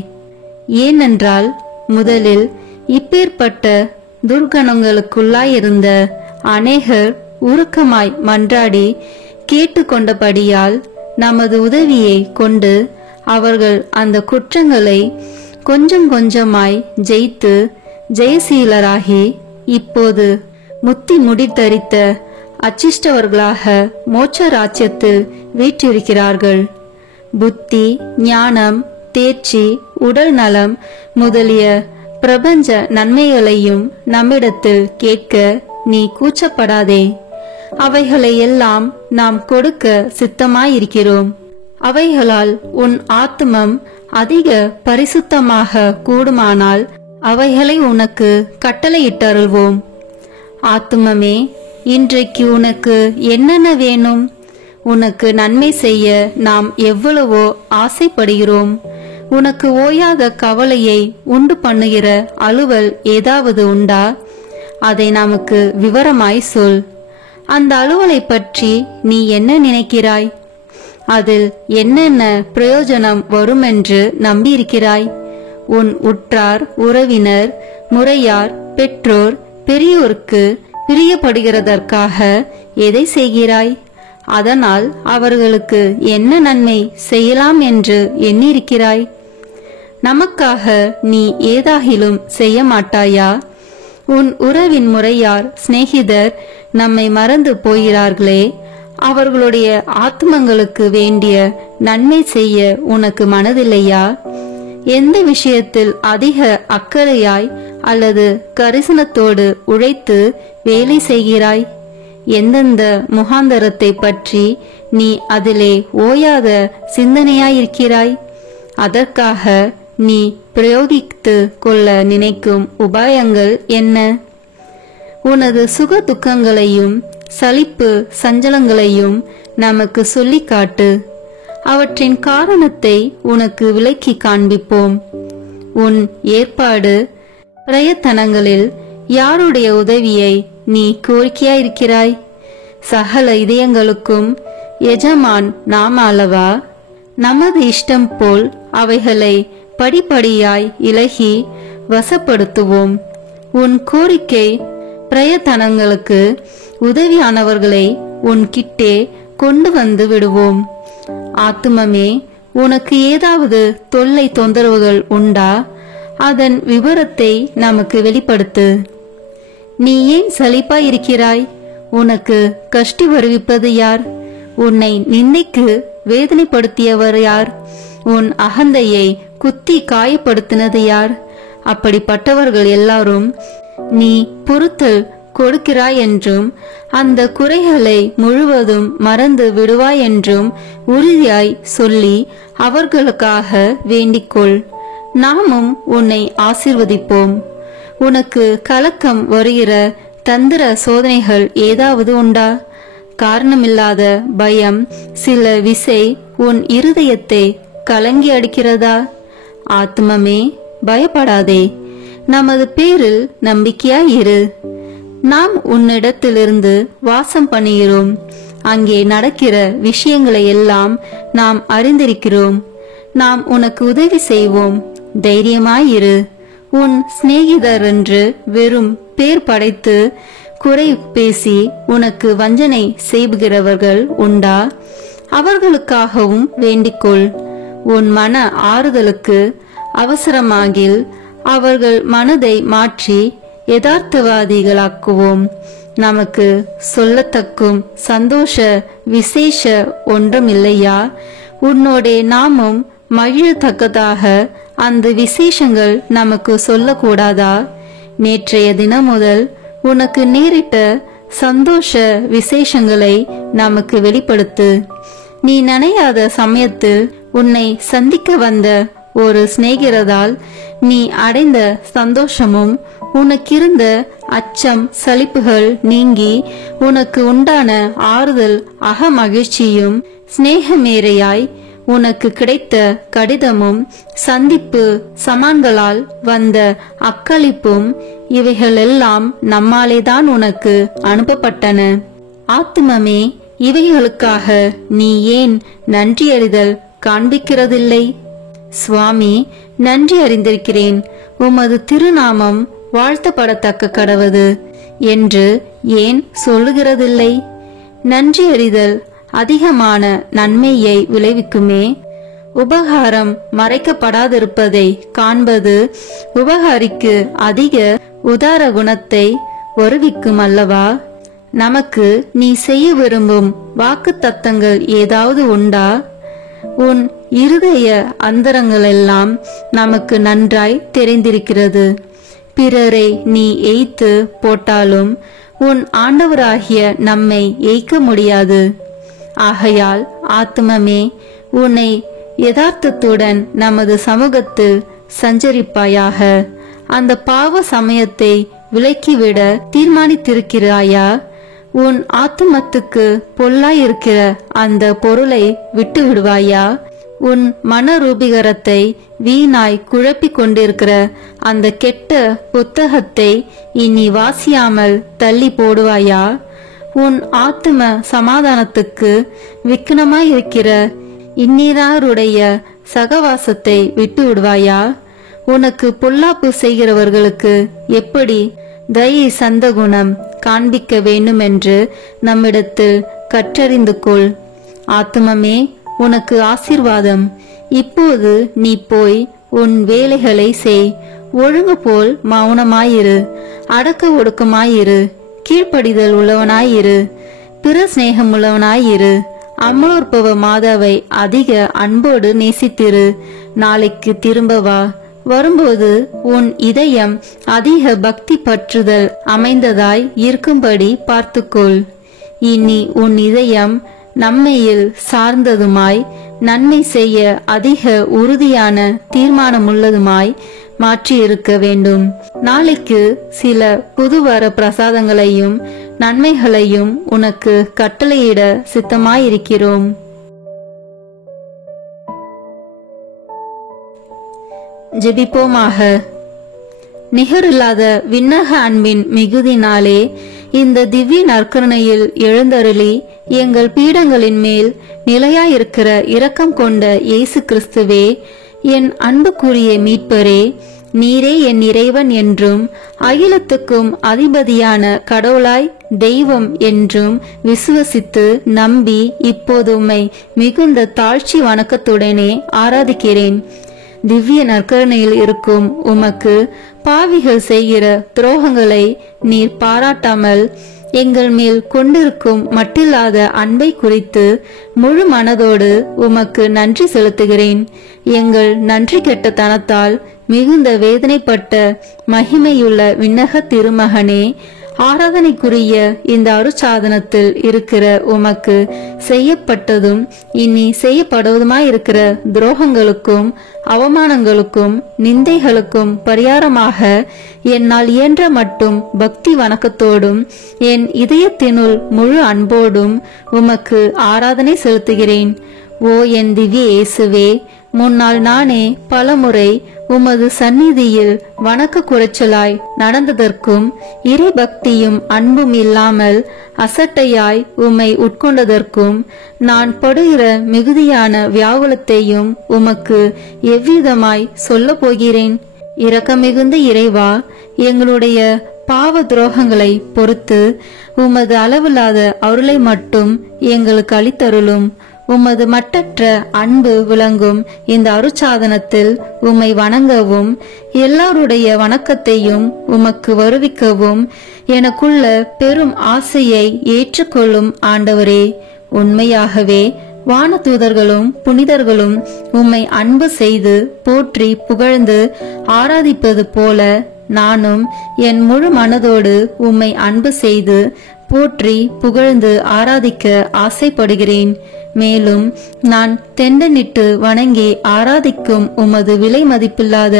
ஏனென்றால் முதலில் இப்பேற்பட்ட துர்கணங்களுக்குள்ளாயிருந்த அநேகர் உருக்கமாய் மன்றாடி கேட்டுக்கொண்டபடியால் நமது உதவியை கொண்டு அவர்கள் அந்த குற்றங்களை கொஞ்சம் கொஞ்சமாய் ஜெயித்து ஜெயசீலராகி இப்போது முத்தி முடித்தரித்த அச்சிஷ்டவர்களாக மோட்ச ராஜ்யத்தில் வீற்றிருக்கிறார்கள். புத்தி, ஞானம், தேர்ச்சி, உடல் நலம் முதலிய பிரபஞ்ச நன்மைகளையும் நம்மிடத்தில் கேட்க நீ கூச்சப்படாதே. அவைகளை எல்லாம் நாம் கொடுக்க சித்தமாயிருக்கிறோம். அவைகளால் உன் ஆத்துமம் அதிக பரிசுத்தமாக கூடுமானால் அவைகளை உனக்கு கட்டளையிட்டருள்வோம். ஆத்துமமே, இன்றைக்கு உனக்கு என்னென்ன வேணும்? உனக்கு நன்மை செய்ய நாம் எவ்வளவோ ஆசைப்படுகிறோம். உனக்கு ஓயாத கவலையை உண்டு பண்ணுகிற அலுவல் ஏதாவது உண்டா? அதை நமக்கு விவரமாய் சொல். அந்த அலுவலை பற்றி நீ என்ன நினைக்கிறாய்? அதில் என்னென்ன பிரயோஜனம் வரும் என்று நம்பியிருக்கிறாய்? உன் உற்றார், உறவினர், முறையார், பெற்றோர், பெரியோருக்கு பிரியப்படுகிறதற்காக எதை செய்கிறாய்? அதனால் அவர்களுக்கு என்ன நன்மை செய்யலாம் என்று எண்ணியிருக்கிறாய்? நமக்காக நீ ஏதாகிலும் செய்ய மாட்டாயா? உன் உறவின் முறையார், சிநேகிதர் நம்மை மறந்து போகிறார்களே, அவர்களுடைய ஆத்மங்களுக்கு வேண்டிய நன்மை செய்ய உனக்கு மனதில்லையா? எந்த விஷயத்தில் அதிக அக்கறையாய் அல்லது கரிசனத்தோடு உழைத்து வேலை செய்கிறாய்? எந்தெந்த முகாந்தரத்தை பற்றி நீ அதிலே ஓயாத சிந்தனையாயிருக்கிறாய்? அதற்காக நீ பிரயோகித்து கொள்ள நினைக்கும் உபாயங்கள் என்ன? உனது சுக துக்கங்களையும் சலிப்பு சஞ்சலங்களையும் நமக்கு சொல்லி காட்டு. அவற்றின் காரணத்தை உனக்கு விளக்கி காண்பிப்போம். உன் ஏற்பாடு பிரயத்தனங்களில் யாருடைய உதவியை நீ கோரிக்கையாயிருக்கிறாய்? சகல இதயங்களுக்கும் எஜமான் நாம அல்லவா? நமது இஷ்டம் போல் அவைகளை படிப்படியாய் இலகி வசப்படுத்துவோம். உன் கோரிக்கை பிரயத்தனங்களுக்கு உதவியானவர்களை உன் கிட்டே கொண்டு வந்து விடுவோம். ஆத்துமமே, உனக்கு ஏதாவது தொல்லை தொந்தரவுகள் உண்டா? அதன் விவரத்தை நமக்கு வெளிப்படுத்து. நீ ஏன் சலிப்பாயிருக்கிறாய்? உனக்கு கஷ்டி வருவிப்பது யார்? உன்னை நிந்தைக்கு வேதனைப்படுத்தியவர் யார்? உன் அகந்தையை குத்தி காயப்படுத்தினது யார்? அப்படிப்பட்டவர்கள் எல்லாரும் நீ பொறுத்தல் கொடுக்கிறாய் என்றும் அந்த குறைகளை முழுவதும் மறந்து விடுவாய் என்றும் உறுதியாய் சொல்லி அவர்களுக்காக வேண்டிக்கொள். நாமும் உன்னை ஆசீர்வதிப்போம். உனக்கு கலக்கம் வருகிற தந்திர சோதனைகள் ஏதாவது உண்டா? காரணமில்லாத பயம் சில விசை உன் இருதயத்தை கலங்கி அடிக்கிறதா? ஆத்மமே, பயப்படாதே. நமது பேரில் நம்பிக்கையாயிரு. நாம் உன்னிடத்திலிருந்து வாசம் பண்ணுகிறோம். அங்கே நடக்கிற விஷயங்களை எல்லாம் நாம் அறிந்திருக்கிறோம். நாம் உனக்கு உதவி செய்வோம். தைரியமாயிரு. உன் சிநேகிதர் என்று வெறும் பேர் படைத்து குறை பேசி உனக்கு வஞ்சனை செய்கிறவர்கள் உண்டா? அவர்களுக்காகவும் வேண்டிக்கொள். உன் மன ஆறுதலுக்கு அவசரமாகில் அவர்கள் மனதை மாற்றி யதார்த்தவாதிகளாக்குவோம். நமக்கு சொல்லத்தக்கும் சந்தோஷ விசேஷ ஒன்றுமில்லையா? உன்னோடே நாமும் மகிழத்தக்கதாக அந்த விசேஷங்கள் நமக்கு சொல்லக்கூடாதா? நேற்றைய தினம் முதல் உனக்கு நேரிட்ட சந்தோஷ விசேஷங்களை நமக்கு வெளிப்படுத்து. நீ நினையாத சமயத்தில் உன்னை சந்திக்க வந்த ஒரு சிநேகிதரால் நீ அடைந்த சந்தோஷமும் உனக்கிருந்த அச்சம் சலிப்புகள் நீங்கி உனக்கு உண்டான ஆறுதல் அகமகிழ்ச்சியும் சிநேகமேரையாய் உனக்கு கிடைத்த கடிதமும் சந்திப்பு சமான்களால் வந்த அக்களிப்பும் இவைகளெல்லாம் நம்மாலேதான் உனக்கு அனுப்பப்பட்டன. ஆத்துமமே, இவைகளுக்காக நீ ஏன் நன்றியறிதல் காண்பிக்கிறதில்லை? சுவாமி, நன்றி அறிந்திருக்கிறேன். உமது திருநாமம் வாழ்த்தப்படத்தக்க கடவது என்று ஏன் சொல்லுகிறதில்லை? நன்றி அறிதல் அதிகமான நன்மையை விளைவிக்குமே. உபகாரம் மறைக்கப்படாதிருப்பதை காண்பது உபகாரிக்கு அதிக உதார குணத்தை வருவிக்கும் அல்லவா? நமக்கு நீ செய்ய விரும்பும் வாக்கு தத்தங்கள் ஏதாவது உண்டா? உன் இருதய அந்தரங்களெல்லாம் நமக்கு நன்றாய் தெரிந்திருக்கிறது. பிறரை நீ எய்த்து போட்டாலும் உன் ஆண்டவராகிய நம்மை எய்க்க முடியாது. ஆகையால் ஆத்மமே, உன்னை யதார்த்தத்துடன் நமது சமூகத்தில் சஞ்சரிப்பாயாக. அந்த பாவ சமயத்தை விலக்கிவிட தீர்மானித்திருக்கிறாயா? உன் ஆத்துமத்துக்கு பொல்லாயிருக்கிற அந்த பொருளை விட்டு விடுவாயா? உன் மனரூபிகரத்தை வீணாய் குழப்பிக் கொண்டிருக்கிற அந்த கெட்ட புத்தகத்தை இனி வாசியாமல் தள்ளி போடுவாயா? உன் ஆத்தும சமாதானத்துக்கு விக்னமாயிருக்கிற இன்னிராருடைய சகவாசத்தை விட்டு விடுவாயா? உனக்கு பொல்லாப்பு செய்கிறவர்களுக்கு எப்படி தயை சந்தகுணம் காண்பிக்க வேண்டுமென்று நம்மிடத்தில் கற்றறிந்து கொள். ஆத்துமமே, உனக்கு ஆசீர்வாதம். இப்போது நீ போய் உன் வேலைகளை செய். ஒழுங்கு போல் மௌனமாயிரு, அடக்க ஒடுக்கமாயிரு, கீழ்ப்படிதல் உள்ளவனாயிரு, பிற சிநேகம் உள்ளவனாயிரு. அமலோற்பவ மாதாவை அதிக அன்போடு நேசித்திரு. நாளைக்கு திரும்ப வா. வரும்போது உன் இதயம் அதிக பக்தி பற்றுதல் அமைந்ததாய் இருக்கும்படி பார்த்துக்கொள். இனி உன் இதயம் நம்மையில் சார்ந்ததுமாய் நன்மை செய்ய அதிக உறுதியான தீர்மானமுள்ளதுமாய் மாற்றியிருக்க வேண்டும். நாளைக்கு சில புதுவர பிரசாதங்களையும் நன்மைகளையும் உனக்கு கட்டளையிட சித்தமாயிருக்கிறோம். ஜெபிப்போமாக. நிகரில்லாத விண்ணக அன்பின் மிகுதினாலே இந்த திவ்ய நற்கருணையில் எழுந்தருளி எங்கள் பீடங்களின் மேல் நிலையாயிருக்கிற இரக்கம் கொண்ட இயேசு கிறிஸ்துவே, என் அன்புக்குரிய மீட்பரே, நீரே என் இறைவன் என்றும் அகிலத்துக்கும் அதிபதியான கடவுளாய் தெய்வம் என்றும் விசுவசித்து நம்பி இப்போது உம்மை மிகுந்த தாழ்ச்சி வணக்கத்துடனே ஆராதிக்கிறேன். திவ்ய நற்கருணையில் இருக்கும் உமக்கு பாவிகள் செய்கிற துரோகங்களை நீர் பாராட்டாமல் எங்கள் மேல் கொண்டிருக்கும் மட்டில்லாத அன்பை குறித்து முழு மனதோடு உமக்கு நன்றி செலுத்துகிறேன். எங்கள் நன்றி கெட்ட தனத்தால் மிகுந்த வேதனைப்பட்ட மகிமையுள்ள விண்ணக திருமகனே, ஆராதனைக்குரிய இந்த அருட்சாதனத்தில் இருக்கிற உமக்கு செய்யப்பட்டதும் இனி செய்யப்படுவதுமாயிருக்கிற துரோகங்களுக்கும் அவமானங்களுக்கும் நிந்தைகளுக்கும் பரிகாரமாக என்னால் இயன்ற மட்டும் பக்தி வணக்கத்தோடும் என் இதயத்தினுள் முழு அன்போடும் உமக்கு ஆராதனை செலுத்துகிறேன். ஓ என் திவ்ய இயேசுவே, முன்னால் நானே பலமுறை உமது சந்நிதியில் வணக்க குறைச்சலாய் நடந்ததற்கும் இறை பக்தியும் அன்பும் இல்லாமல் அசட்டையாய் உம்மை உட்கொண்டதற்கும் நான் படுகிற மிகுதியான வியாகுலத்தையும் உமக்கு எவ்விதமாய் சொல்ல போகிறேன். இரக்கமிகுந்த இறைவா, எங்களுடைய பாவ துரோகங்களை பொறுத்து உமது அளவில்லாத அருளை மட்டும் எங்களுக்கு அளித்தருளும். உமது மட்டற்ற அன்பு விளங்கும் இந்த அருட்சாதனத்தில் உம்மை வணங்கவும் எல்லாருடைய வணக்கத்தையும் உமக்கு வருவிக்கவும் எனக்குள்ள பெரும் ஆசையை ஏற்றுக்கொள்ளும் ஆண்டவரே. உண்மையாகவே வானதூதர்களும் புனிதர்களும் உம்மை அன்பு செய்து போற்றி புகழ்ந்து ஆராதிப்பது போல நானும் என் முழு மனதோடு உம்மை அன்பு செய்து போற்றி புகழ்ந்து ஆராதிக்க ஆசைப்படுகிறேன். மேலும் நான் தெண்டனிட்டு வணங்கி ஆராதிக்கும் உமது விலை மதிப்பில்லாத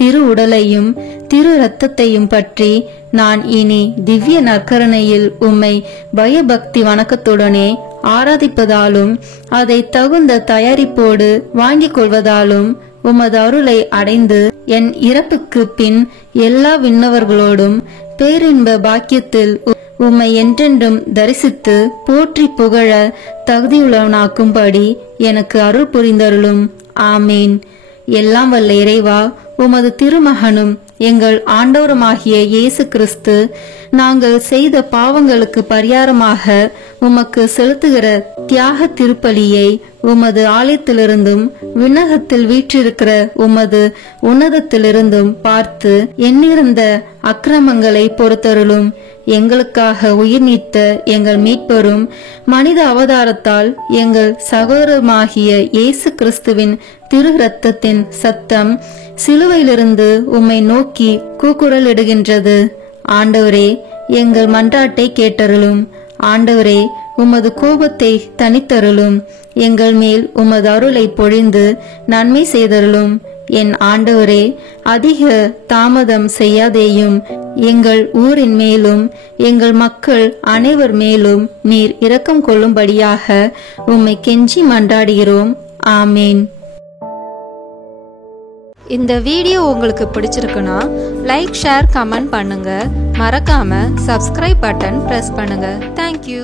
திரு உடலையும் திரு இரத்தத்தையும் பற்றி நான் இனி திவ்ய நற்கருணையில் உம்மை பயபக்தி வணக்கத்துடனே ஆராதிப்பதாலும் அதை தகுந்த தயாரிப்போடு வாங்கிக் கொள்வதாலும் உமது அருளை அடைந்து என் இறப்புக்கு பின் எல்லா விண்ணவர்களோடும் பேரின்ப பாக்கியத்தில் உம்மை என்றென்றும் தரிசித்து போற்றி புகழ தகுதியுள்ளவனாக்கும்படி எனக்கு அருள் புரிந்தருளும். ஆமேன். எல்லாம் வல்ல இறைவா, உமது திருமகனும் எங்கள் ஆண்டவருமாகிய இயேசு கிறிஸ்து நாங்கள் செய்த பாவங்களுக்கு பரிகாரமாக உமக்கு செலுத்துகிற தியாக திருப்பலியை உமது ஆலயத்திலிருந்தும் விண்ணகத்தில் வீற்றிருக்கிற உமது உன்னதத்திலிருந்தும் பார்த்து எண்ணிறந்த அக்கிரமங்களை பொறுத்தருளும். எங்களுக்காக உயிர் நீத்த எங்கள் மீட்பரும் மனித அவதாரத்தால் எங்கள் சகோதரமாகிய இயேசு கிறிஸ்துவின் திரு இரத்தத்தின் சத்தம் சிலுவையிலிருந்து உம்மை நோக்கி கூக்குரலிடுகின்றது. ஆண்டவரே, எங்கள் மன்றாட்டை கேட்டருளும். ஆண்டவரே, உமது கோபத்தை தனித்தருளும். எங்கள் மேல் உமது அருளை பொழிந்து நன்மை செய்தருளும். என் ஆண்டவரே, அதிக தாமதம் செய்யாதேயும். எங்கள் ஊரின் மேலும் எங்கள் மக்கள் அனைவர் மேலும் நீர் இரக்கம் கொள்ளும்படியாக உம்மை கெஞ்சி மன்றாடுகிறோம். ஆமேன். இந்த வீடியோ உங்களுக்கு பிடிச்சிருக்குன்னா லைக், ஷேர், கமெண்ட் பண்ணுங்க. மறக்காம சப்ஸ்கிரைப் பட்டன் பிரஸ் பண்ணுங்க. தேங்க்யூ.